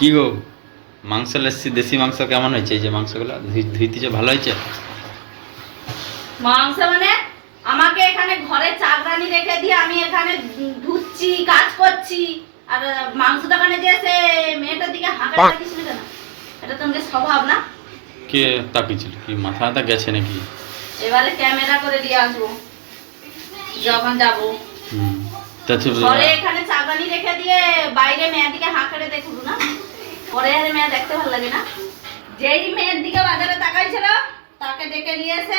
কি গো, মাংস লেসছি, দেশি মাংস কেমন হয়েছে? এই যে মাংসগুলো ধুইতেছে, ভালো হয়েছে? মাংস মানে আমাকে এখানে ঘরে চাকরানি রেখে দিয়ে আমি এখানে ধুচ্ছি, কাজ করছি, আর মাংস দোকানে যে সে মেয়েটার দিকে হাঁকা রাখিস না কেন? এটা তোমাকে স্বভাব না? কে তাকিয়েছিল? কি মাথা ব্যথা গেছে নাকি? এবারে ক্যামেরা করে দিয়ে আসবো যখন যাবো। হুম, তা তো ঘরে এখানে চাকরানি রেখে দিয়ে বাইরে মেয়ের দিকে হাঁকারে দেখুন না, পরে আর মেয়ে দেখতে ভালো লাগে না। যেই মেয়ের দিকে বাজারে তাকাইছিল তাকে ডেকে নিয়ে এসে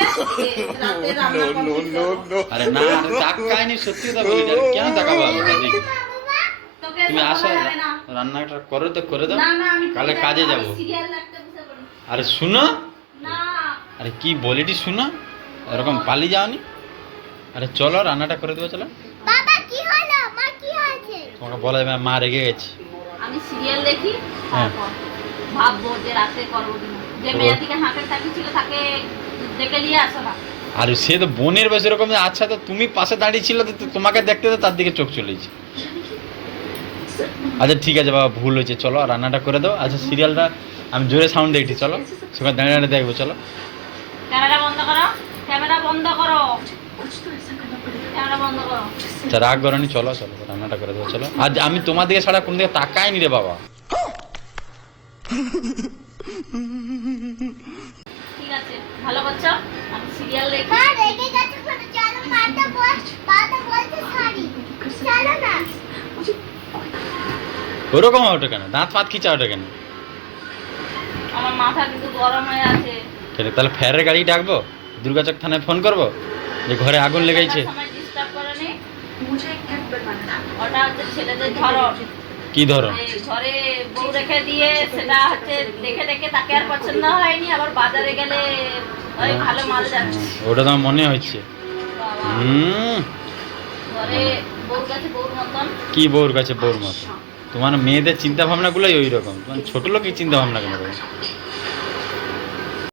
রাতে রান্না করতে। আরে না, আরে তাকায়নি, সত্যি কথা বলি। আরে কেন তাকাবো আমি? তোকে তুমি সব আসো, বলা যাবে না। রান্নাটা করো তো, করে দাও। না না আমি কালে কাজে যাব। সিরিয়াল দেখতে বসে পড়ি। আরে শুনো, না আরে কি বলিটি শুনো, এরকম পালিয়ে যাওনি। আরে চলো, রান্নাটা করে দেবো, চলো। বাবা কি হলো? মা কি হয়েছে? তোমাকে বলা যাবে না, মা রেগে গেছে। আমি সিরিয়াল দেখি, হ্যাঁ। তারপর ভাববো যে রাতে করবো কিনা। যে মেয়ের দিকে হাঁকের তাকিয়েছিল তাকে ডেকে নিয়ে আসো না। আর সে তো বোনের বয়স এরকম। আচ্ছা, তো তুমি পাশে দাঁড়িয়ে ছিল, তো তোমাকে দেখতে তো তার দিকে চোখ চলেছে। আচ্ছা ঠিক আছে বাবা, ভুল হয়েছে, চলো রান্নাটা করে দাও। আচ্ছা সিরিয়ালটা আমি জোরে সাউন্ড দেখছি, চলো সেখানে দাঁড়িয়ে দাঁড়িয়ে দেখবো, চলো। ক্যামেরা বন্ধ করো, ক্যামেরা বন্ধ করো, ক্যামেরা বন্ধ করো। আচ্ছা রাগ করনি, চলো চলো রান্নাটা করে দেবো, চলো। আজ আমি তোমার দিকে ছাড়া কোন দিকে তাকাইনি রে বাবা। ঠিক আছে, ভালো করছো। আমি সিরিয়াল দেখি। মা রেগে গেছে কেন? চলো পাটা বলছে সারি। চলো না। ওরকম ওটা কেন? দাঁত ফাত খিচা ওটা কেন? আমার মাথা কিন্তু গরম হয়ে আছে। কেন তাহলে ফেরের গাড়ি ডাকবো? দুর্গাচক থানায় ফোন করবো যে ঘরে আগুন লেগেছে? সময় ডিস্টার্ব করেনি। ওটা হচ্ছে ছেলেদের ধরন। কি ধরো? এই ঘরে বউ রেখে দিয়ে সেটা হচ্ছে দেখে দেখে তাকে আর পছন্দ হয়নি, আবার বাজারে গেলে ওই ভালো মাল যাচ্ছে। ওটা তোমার মনে হচ্ছে? বাবা, হুম, ঘরে বউর কাছে বউর মতন। কি বউর কাছে বউর মতো? তোমার মেয়েদের চিন্তা ভাবনা গুলোই ওই রকম। তোমার ছোট লোকের চিন্তা ভাবনা কেন?